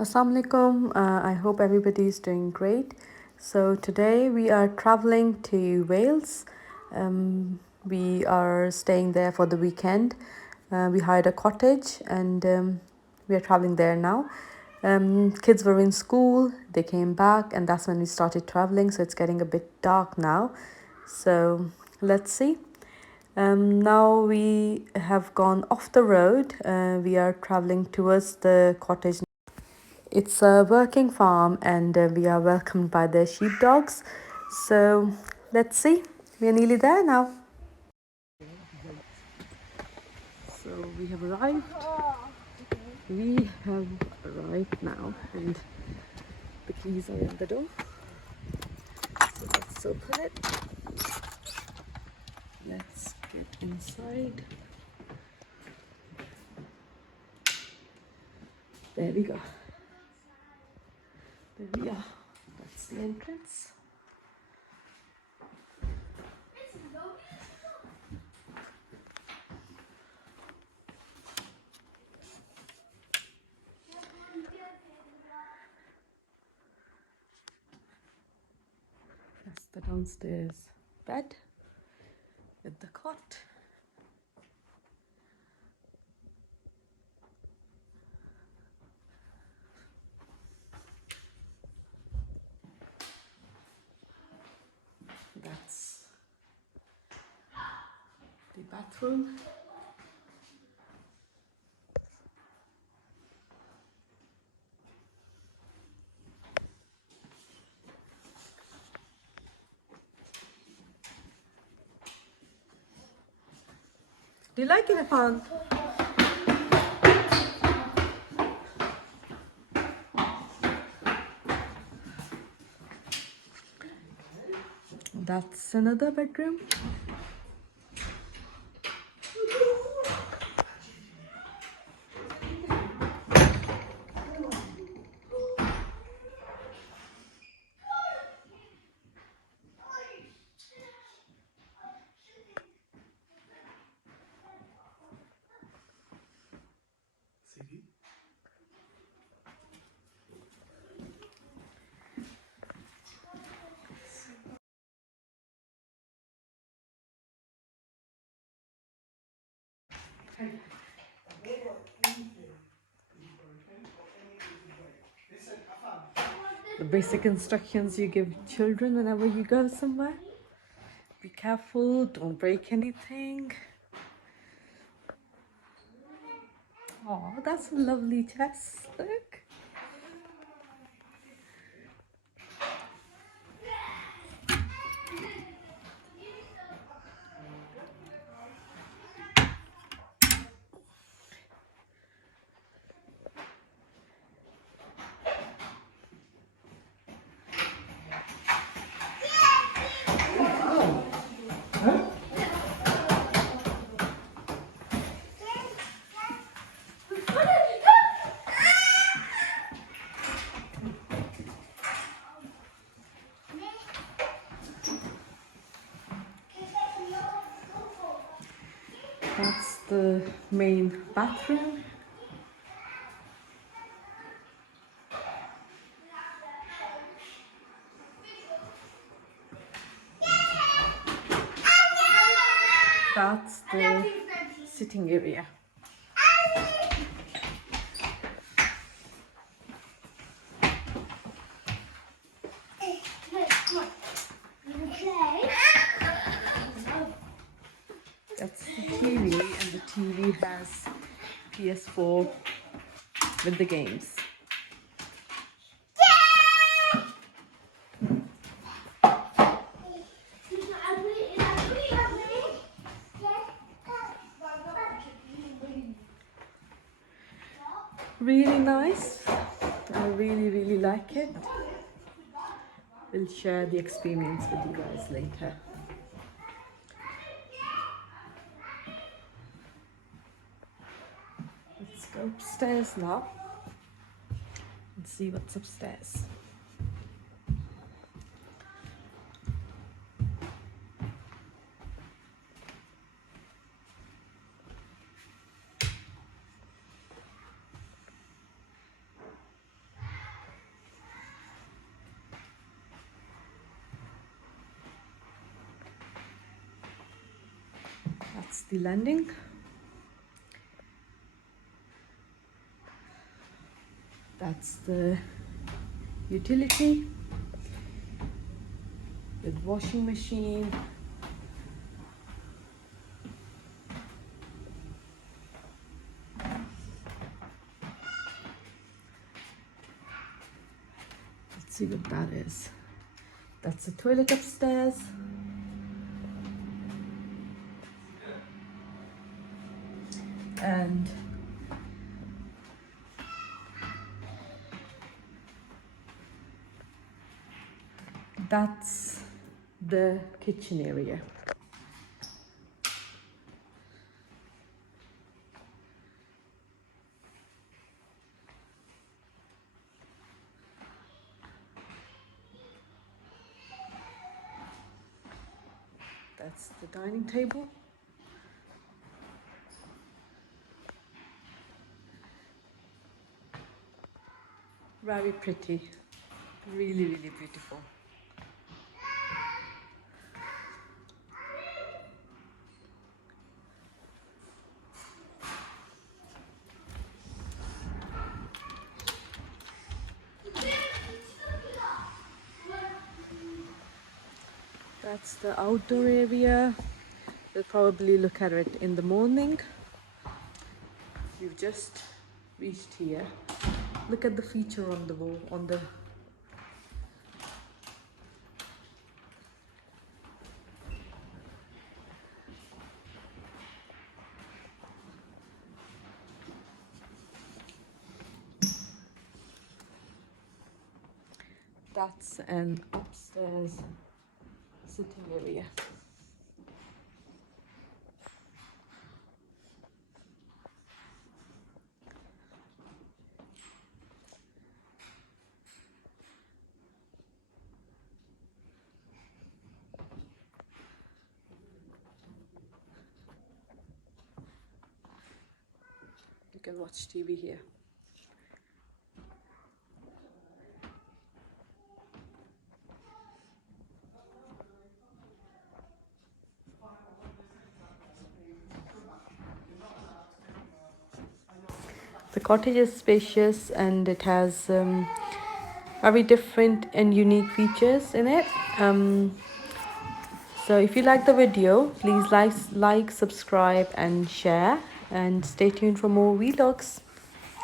Assalamu alaikum. I hope everybody is doing great. So today we are traveling to Wales. We are staying there for the weekend. We hired a cottage and we are traveling there now. Kids were in school, they came back, and that's when we started traveling. So it's getting a bit dark now. So let's see. Now we have gone off the road. We are traveling towards the cottage. It's a working farm and we are welcomed by the sheepdogs. So let's see. We are nearly there now. So we have arrived. We have arrived now and the keys are in the door. So let's open it. Let's get inside. There we go. There we are. That's the entrance. That's the downstairs bed with the cot. That's the bathroom. Do you like it, Afan? That's another bedroom. The basic instructions you give children whenever you go somewhere. Be careful, don't break anything. Oh, that's a lovely chest. Look. That's the main bathroom. That's the sitting area. That's the TV, and the TV has PS4 with the games. Really nice. I really like it. We'll share the experience with you guys later. Let's go upstairs now and see what's upstairs. the landing. That's the utility with washing machine. Let's see what that is. That's the toilet upstairs. And that's the kitchen area. That's the dining table. Very pretty. Really, really beautiful. That's the outdoor area. We'll probably look at it in the morning. We've just reached here. Look at the feature on the wall, on the that's an upstairs sitting area. You can watch TV here. The cottage is spacious and it has very different and unique features in it. So if you like the video, please like, subscribe and share, and stay tuned for more vlogs.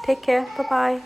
Take care. Bye bye.